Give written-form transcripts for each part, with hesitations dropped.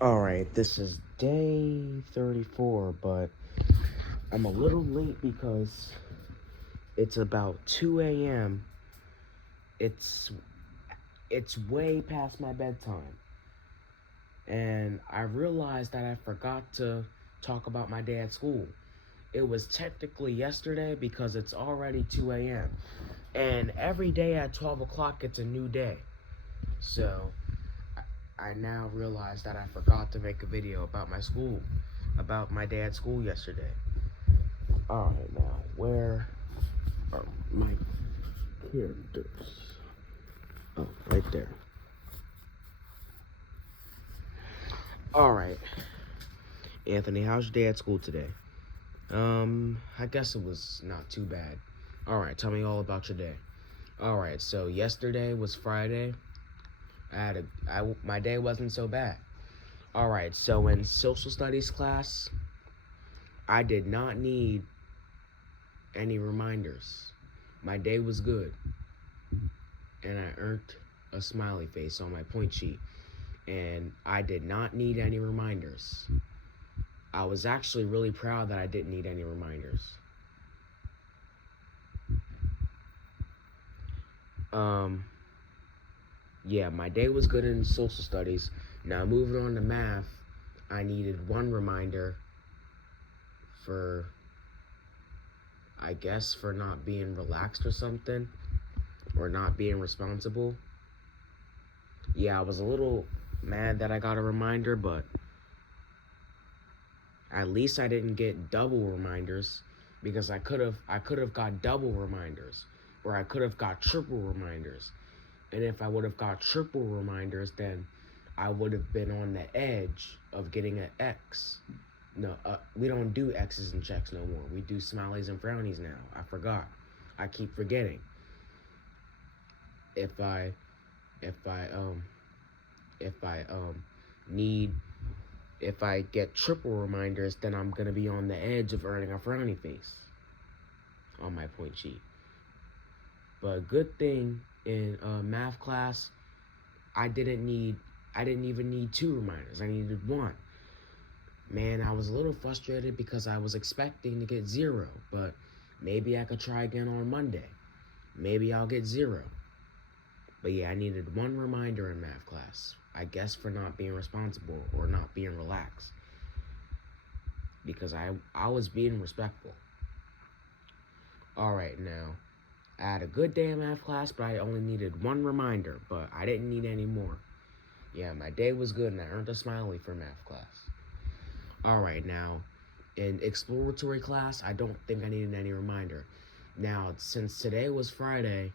Alright, this is day 34, but I'm a little late because it's about 2 a.m. It's way past my bedtime. And I realized that I forgot to talk about my day at school. It was technically yesterday because it's already 2 a.m. And every day at 12 o'clock, it's a new day. So, I now realize that I forgot to make a video about about my day at school yesterday. Alright, now, where are my characters? Oh, right there. Alright, Anthony, how's your day at school today? I guess it was not too bad. Alright, tell me all about your day. Alright, so yesterday was Friday. My day wasn't so bad. Alright, so in social studies class, I did not need any reminders. My day was good. And I earned a smiley face on my point sheet. And I did not need any reminders. I was actually really proud that I didn't need any reminders. Yeah, my day was good in social studies. Now moving on to math, I needed one reminder for, I guess, for not being relaxed or something, or not being responsible. Yeah, I was a little mad that I got a reminder, but at least I didn't get double reminders, because I could have got double reminders, or I could have got triple reminders. And if I would have got triple reminders, then I would have been on the edge of getting an X. No, we don't do X's and checks no more. We do smileys and frownies now. I forgot. I keep forgetting. If I get triple reminders, then I'm gonna be on the edge of earning a frowny face on my point sheet. But good thing in math class, I didn't even need two reminders. I needed one. Man, I was a little frustrated because I was expecting to get 0, but maybe I could try again on Monday. Maybe I'll get 0. But yeah, I needed one reminder in math class. I guess for not being responsible or not being relaxed. Because I was being respectful. Alright, now, I had a good day in math class, but I only needed one reminder, but I didn't need any more. Yeah, my day was good and I earned a smiley for math class. Alright, now, in exploratory class, I don't think I needed any reminder. Now, since today was Friday,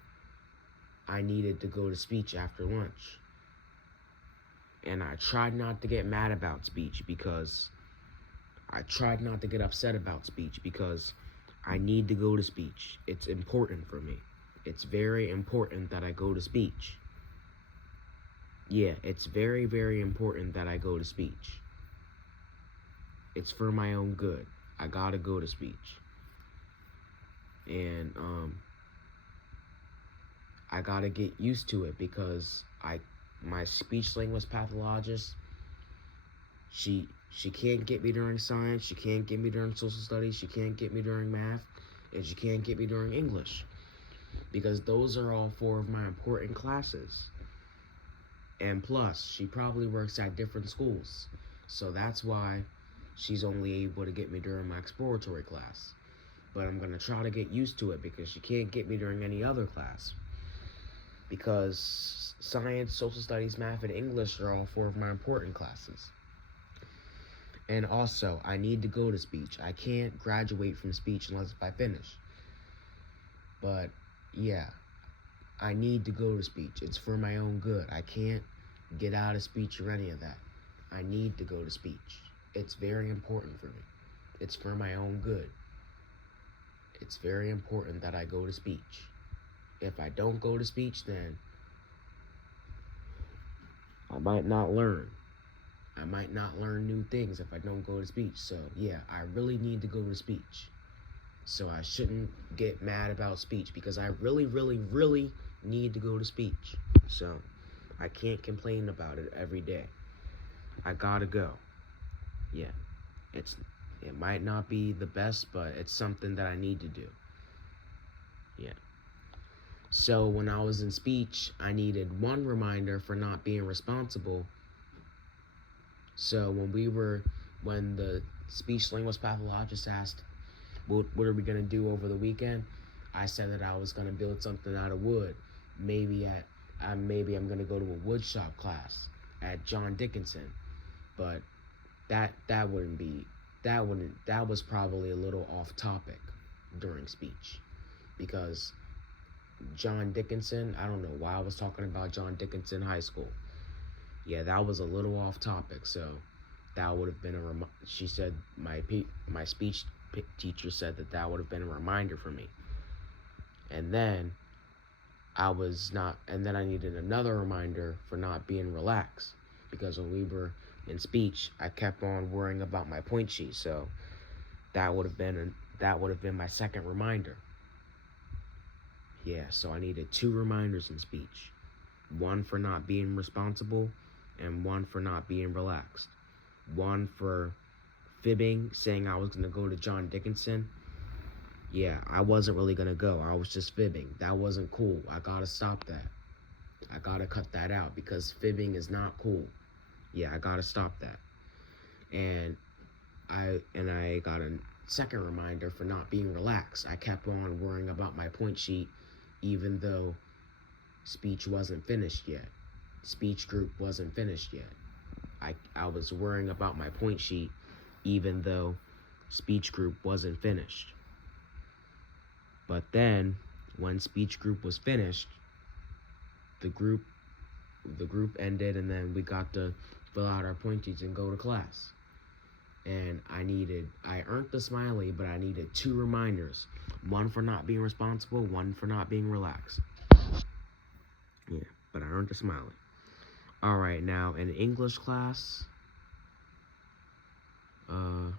I needed to go to speech after lunch. And I tried not to get mad about speech because I tried not to get upset about speech because I need to go to speech. It's important for me. It's very important that I go to speech. Yeah, it's very, very important that I go to speech. It's for my own good. I gotta go to speech. And, I gotta get used to it because my speech linguist pathologist, she can't get me during science, she can't get me during social studies, she can't get me during math, and she can't get me during English. Because those are all 4 of my important classes. And plus, she probably works at different schools. So that's why she's only able to get me during my exploratory class. But I'm gonna try to get used to it because she can't get me during any other class. Because science, social studies, math, and English are all 4 of my important classes. And also, I need to go to speech. I can't graduate from speech unless if I finish. But, yeah, I need to go to speech. It's for my own good. I can't get out of speech or any of that. I need to go to speech. It's very important for me. It's for my own good. It's very important that I go to speech. If I don't go to speech, then I might not learn. I might not learn new things if I don't go to speech. So, yeah, I really need to go to speech. So I shouldn't get mad about speech because I really, really, really need to go to speech. So I can't complain about it every day. I gotta go. Yeah, it might not be the best, but it's something that I need to do. Yeah. So when I was in speech, I needed one reminder for not being responsible. So when the speech language pathologist asked, what are we gonna do over the weekend? I said that I was gonna build something out of wood. Maybe I'm gonna go to a woodshop class at John Dickinson, but that wouldn't be that was probably a little off topic during speech, because John Dickinson, I don't know why I was talking about John Dickinson High School. Yeah, that was a little off topic, so that would have been she said my speech teacher said that would have been a reminder for me. And then I needed another reminder for not being relaxed, because when we were in speech, I kept on worrying about my point sheet, so that would have been my second reminder. Yeah, so I needed two reminders in speech. One for not being responsible and one for not being relaxed. One for fibbing, saying I was going to go to John Dickinson. Yeah, I wasn't really going to go. I was just fibbing. That wasn't cool. I got to stop that. I got to cut that out, because fibbing is not cool. Yeah, I got to stop that. And I got a second reminder for not being relaxed. I kept on worrying about my point sheet, even though speech wasn't finished yet. Speech group wasn't finished yet. I was worrying about my point sheet, even though speech group wasn't finished. But then, when speech group was finished, the group ended, and then we got to fill out our point sheets and go to class. And I earned the smiley, but I needed two reminders. One for not being responsible, one for not being relaxed. Yeah, but I earned the smiley. All right, now in English class, I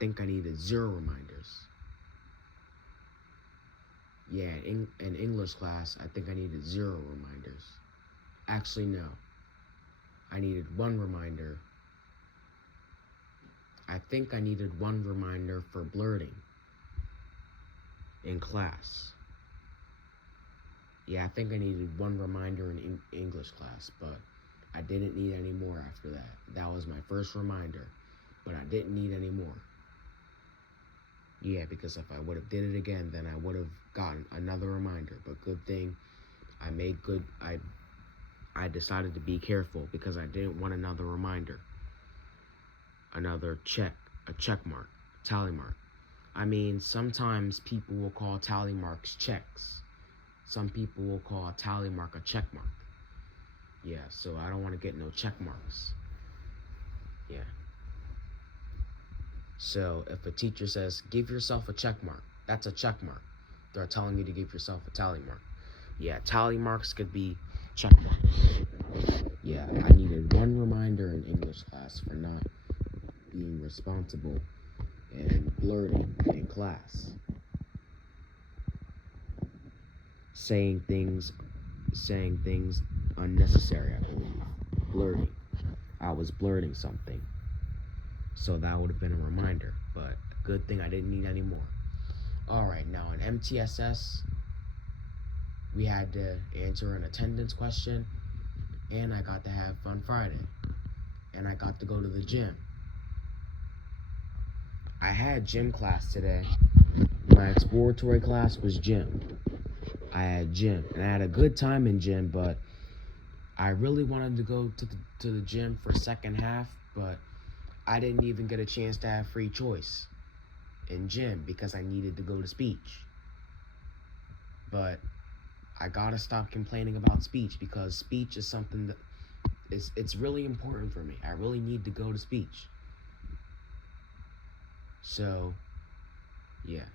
think I needed 0 reminders. Yeah, in English class, I think I needed 0 reminders. Actually, no. I needed 1 reminder. I think I needed 1 reminder for blurting in class. Yeah, I think I needed 1 reminder in English class, but I didn't need any more after that. That was my first reminder, but I didn't need any more. Yeah, because if I would have did it again, then I would have gotten another reminder. But good thing I decided to be careful, because I didn't want another reminder. Another a check mark, tally mark. I mean, sometimes people will call tally marks checks. Some people will call a tally mark a check mark. Yeah, so I don't want to get no check marks. Yeah. So if a teacher says, give yourself a check mark, that's a check mark. They're telling you to give yourself a tally mark. Yeah, tally marks could be check marks. Yeah, I needed 1 reminder in English class for not being responsible and blurting in class. Saying things unnecessary, I believe. Blurting. I was blurting something. So that would have been a reminder, but good thing I didn't need any more. Alright, now in MTSS, we had to answer an attendance question, and I got to have fun Friday, and I got to go to the gym. I had gym class today. My exploratory class was gym. I had gym, and I had a good time in gym, but I really wanted to go to the gym for second half, but I didn't even get a chance to have free choice in gym because I needed to go to speech. But I gotta stop complaining about speech, because speech is something that it's really important for me. I really need to go to speech. So, yeah.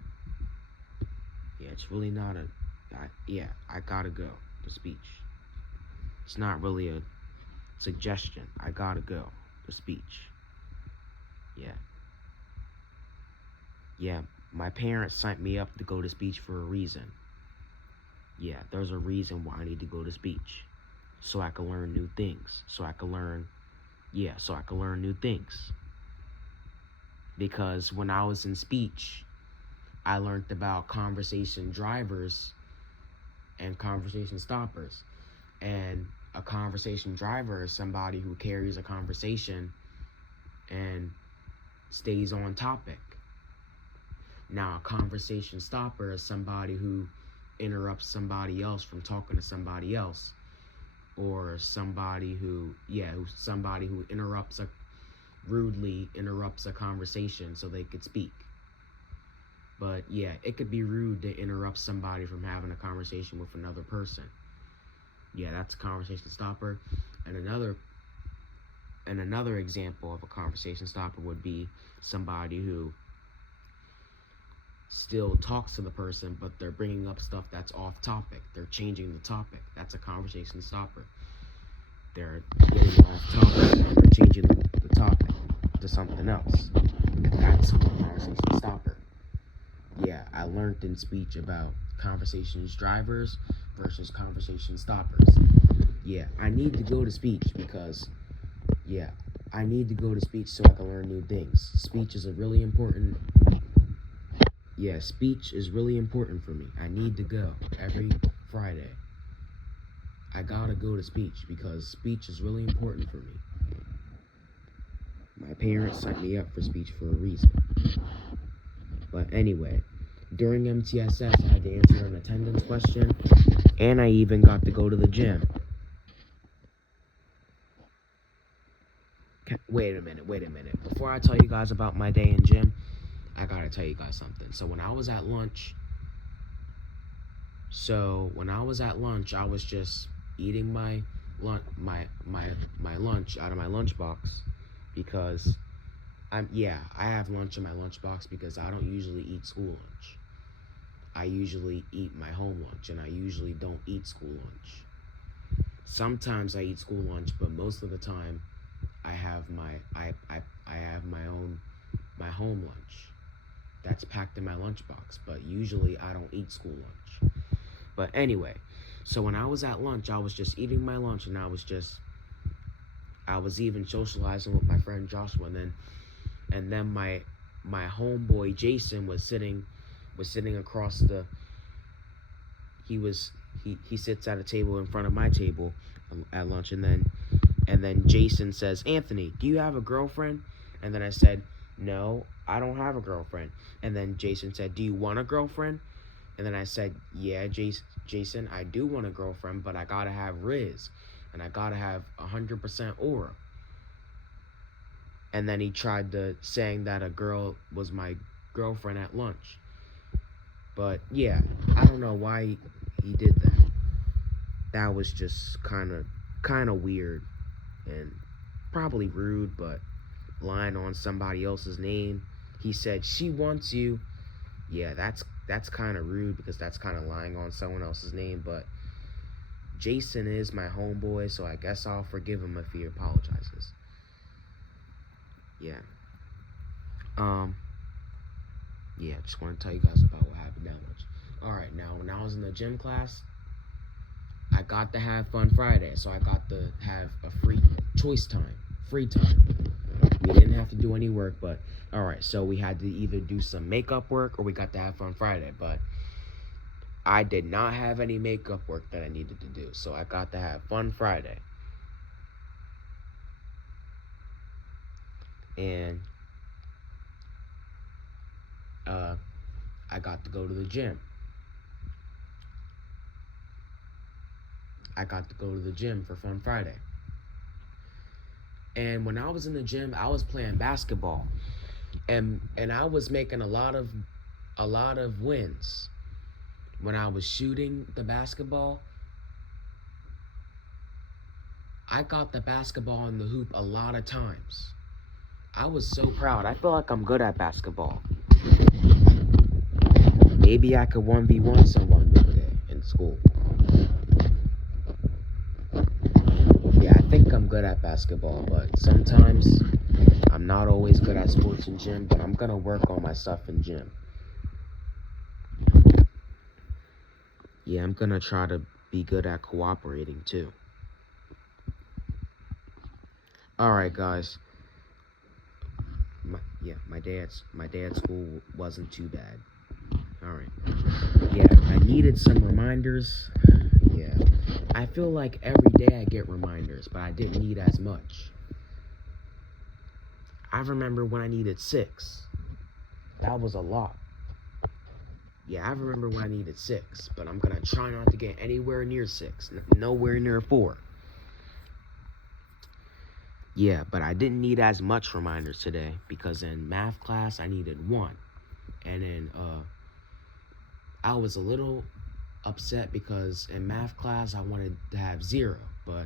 Yeah, it's really not I gotta go to speech. It's not really a suggestion. I gotta go to speech. Yeah. Yeah, my parents signed me up to go to speech for a reason. Yeah, there's a reason why I need to go to speech. So I can learn new things. So I can learn new things. Because when I was in speech, I learned about conversation drivers and conversation stoppers. And a conversation driver is somebody who carries a conversation and stays on topic. Now, a conversation stopper is somebody who interrupts somebody else from talking to somebody else, or somebody who rudely interrupts a conversation so they could speak. But yeah, it could be rude to interrupt somebody from having a conversation with another person. Yeah, that's a conversation stopper. And another example of a conversation stopper would be somebody who still talks to the person, but they're bringing up stuff that's off topic. They're changing the topic. That's a conversation stopper. They're getting off topic and they're changing the topic to something else. That's a conversation stopper. Yeah, I learned in speech about conversations drivers versus conversation stoppers. Yeah, I need to go to speech because, I need to go to speech so I can learn new things. Speech is really important for me. I need to go every Friday. I gotta go to speech because speech is really important for me. My parents signed me up for speech for a reason. But anyway, during MTSS, I had to answer an attendance question, and I even got to go to the gym. Wait a minute. Before I tell you guys about my day in gym, I gotta tell you guys something. So when I was at lunch, I was just eating my lunch out of my lunchbox because I have lunch in my lunchbox because I don't usually eat school lunch. I usually eat my home lunch, and I usually don't eat school lunch. Sometimes I eat school lunch, but most of the time I have my home lunch that's packed in my lunchbox, but usually I don't eat school lunch. But anyway, so when I was at lunch, I was just eating my lunch, and I was even socializing with my friend Joshua, and then my homeboy Jason was sitting across the. He sits at a table in front of my table at lunch, and then Jason says, "Anthony, do you have a girlfriend?" And then I said, "No, I don't have a girlfriend." And then Jason said, "Do you want a girlfriend?" And then I said, "Yeah, Jason, I do want a girlfriend, but I gotta have Riz, and I gotta have 100% aura." And then he tried to saying that a girl was my girlfriend at lunch. But yeah, I don't know why he did that. That was just kind of weird and probably rude, but lying on somebody else's name. He said, "She wants you." Yeah, that's kind of rude because that's kind of lying on someone else's name, but Jason is my homeboy, so I guess I'll forgive him if he apologizes. Yeah. Just want to tell you guys about what happened that much. Alright, now when I was in the gym class, I got to have Fun Friday, so I got to have a free time. We didn't have to do any work, but alright, so we had to either do some makeup work or we got to have Fun Friday, but I did not have any makeup work that I needed to do, so I got to have Fun Friday. And I got to go to the gym. I got to go to the gym for Fun Friday. And when I was in the gym, I was playing basketball. And I was making a lot of wins. When I was shooting the basketball, I got the basketball in the hoop a lot of times. I was so proud. I feel like I'm good at basketball. Maybe I could 1v1 someone one day in school. Yeah, I think I'm good at basketball, but sometimes I'm not always good at sports in gym, but I'm gonna work on my stuff in gym. Yeah, I'm gonna try to be good at cooperating too. Alright guys. My dad's school wasn't too bad. Alright. Yeah, I needed some reminders. Yeah. I feel like every day I get reminders, but I didn't need as much. I remember when I needed 6. That was a lot. Yeah, I remember when I needed 6, but I'm gonna try not to get anywhere near 6. Nowhere near 4. Yeah, but I didn't need as much reminders today because in math class I needed 1. And in I was a little upset because in math class I wanted to have 0, but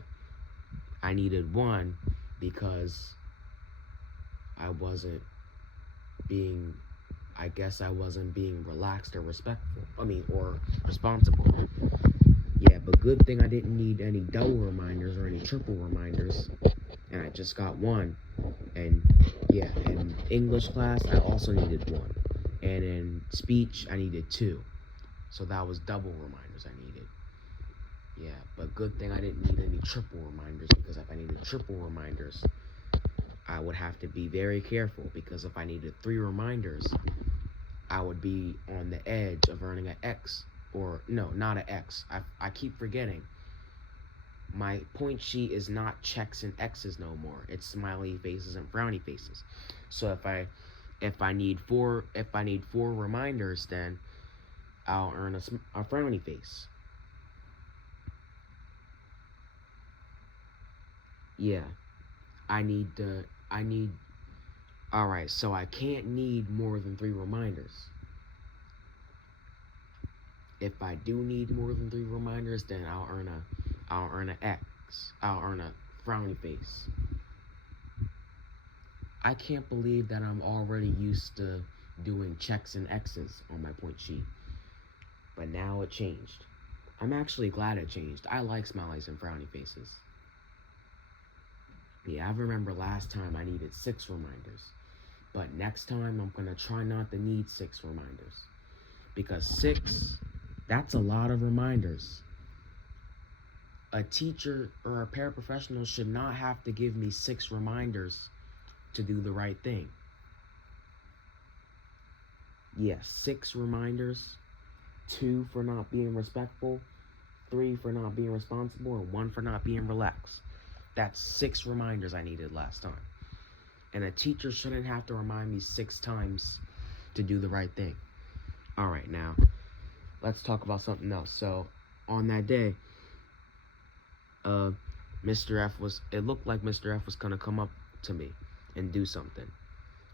I needed 1 because I guess I wasn't being relaxed or respectful. Or responsible. Yeah, but good thing I didn't need any double reminders or any triple reminders. And I just got 1. And yeah, in English class, I also needed 1. And in speech, I needed 2. So that was double reminders I needed. Yeah, but good thing I didn't need any triple reminders, because if I needed triple reminders, I would have to be very careful, because if I needed 3 reminders, I would be on the edge of earning an X. Or, no, not an X. I keep forgetting. My point sheet is not checks and X's no more. It's smiley faces and frowny faces. So if I need 4 reminders, then I'll earn a frowny face. Yeah. Alright, so I can't need more than 3 reminders. If I do need more than 3 reminders, then I'll earn an X. I'll earn a frowny face. I can't believe that I'm already used to doing checks and X's on my point sheet. But now it changed. I'm actually glad it changed. I like smileys and frowny faces. Yeah, I remember last time I needed 6 reminders. But next time I'm gonna try not to need 6 reminders. Because 6, that's a lot of reminders. A teacher or a paraprofessional should not have to give me 6 reminders to do the right thing. Yes, 6 reminders, 2 for not being respectful, 3 for not being responsible, and 1 for not being relaxed. That's 6 reminders I needed last time. And a teacher shouldn't have to remind me 6 times to do the right thing. Alright, now, let's talk about something else. So, on that day, it looked like Mr. F was gonna come up to me and do something.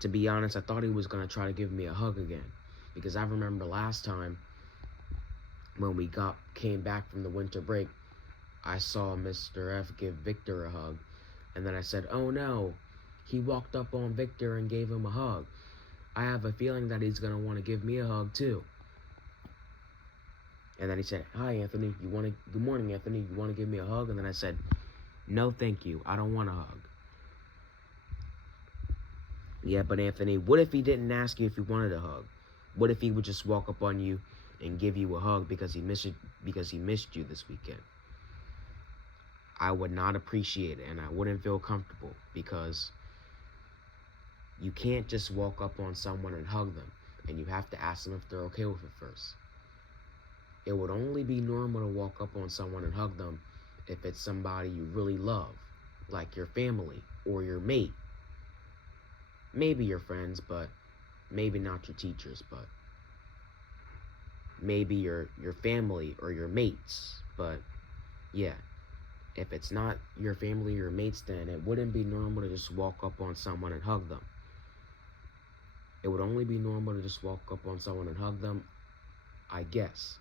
To be honest, I thought he was gonna try to give me a hug again, because I remember last time when we came back from the winter break, I saw Mr. F give Victor a hug, and then I said, oh no, he walked up on Victor and gave him a hug. I have a feeling that he's gonna want to give me a hug too. And then he said, hi Anthony, good morning Anthony, you want to give me a hug? And then I said, no thank you, I don't want a hug. Yeah, but Anthony, what if he didn't ask you if you wanted a hug? What if he would just walk up on you and give you a hug because he missed you this weekend? I would not appreciate it, and I wouldn't feel comfortable, because you can't just walk up on someone and hug them, and you have to ask them if they're okay with it first. It would only be normal to walk up on someone and hug them if it's somebody you really love, like your family or your mate. Maybe your friends, but maybe not your teachers, but maybe your family or your mates. But yeah, if it's not your family or your mates, then it wouldn't be normal to just walk up on someone and hug them. It would only be normal to just walk up on someone and hug them, I guess,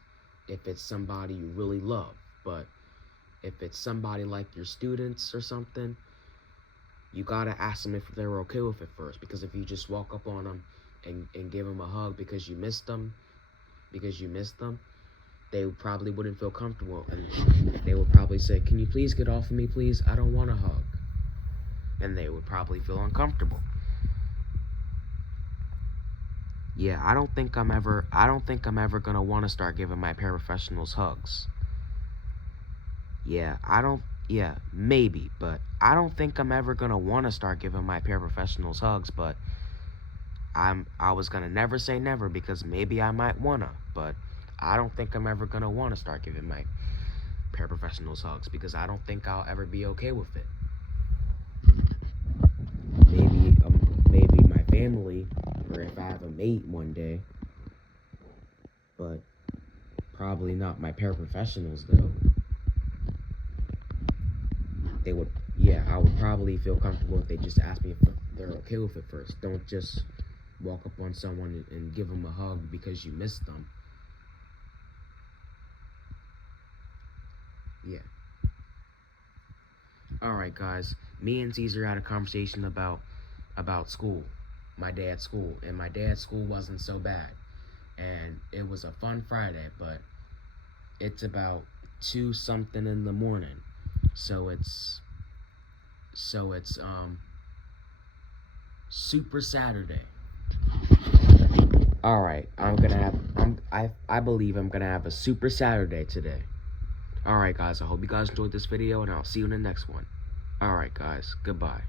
if it's somebody you really love. But if it's somebody like your students or something, you gotta ask them if they're okay with it first, because if you just walk up on them and give them a hug because you missed them, they probably wouldn't feel comfortable, and they would probably say, can you please get off of me, please? I don't want a hug. And they would probably feel uncomfortable. Yeah, I don't think I'm ever gonna want to start giving my paraprofessionals hugs. Yeah, maybe, but I don't think I'm ever gonna want to start giving my paraprofessionals hugs, but I was gonna never say never because maybe I might wanna, but I don't think I'm ever gonna want to start giving my paraprofessionals hugs because I don't think I'll ever be okay with it. Maybe my family, or if I have a mate one day, but probably not my paraprofessionals though. They would, yeah, I would probably feel comfortable if they just asked me if they're okay with it first. Don't just walk up on someone and give them a hug because you missed them. Yeah. All right, guys. Me and Cesar had a conversation about school, my day at school, and my day at school wasn't so bad, and it was a fun Friday, but it's about 2 something in the morning, so it's Super Saturday. All right, I believe I'm gonna have a Super Saturday today. All right, guys. I hope you guys enjoyed this video, and I'll see you in the next one. All right, guys. Goodbye.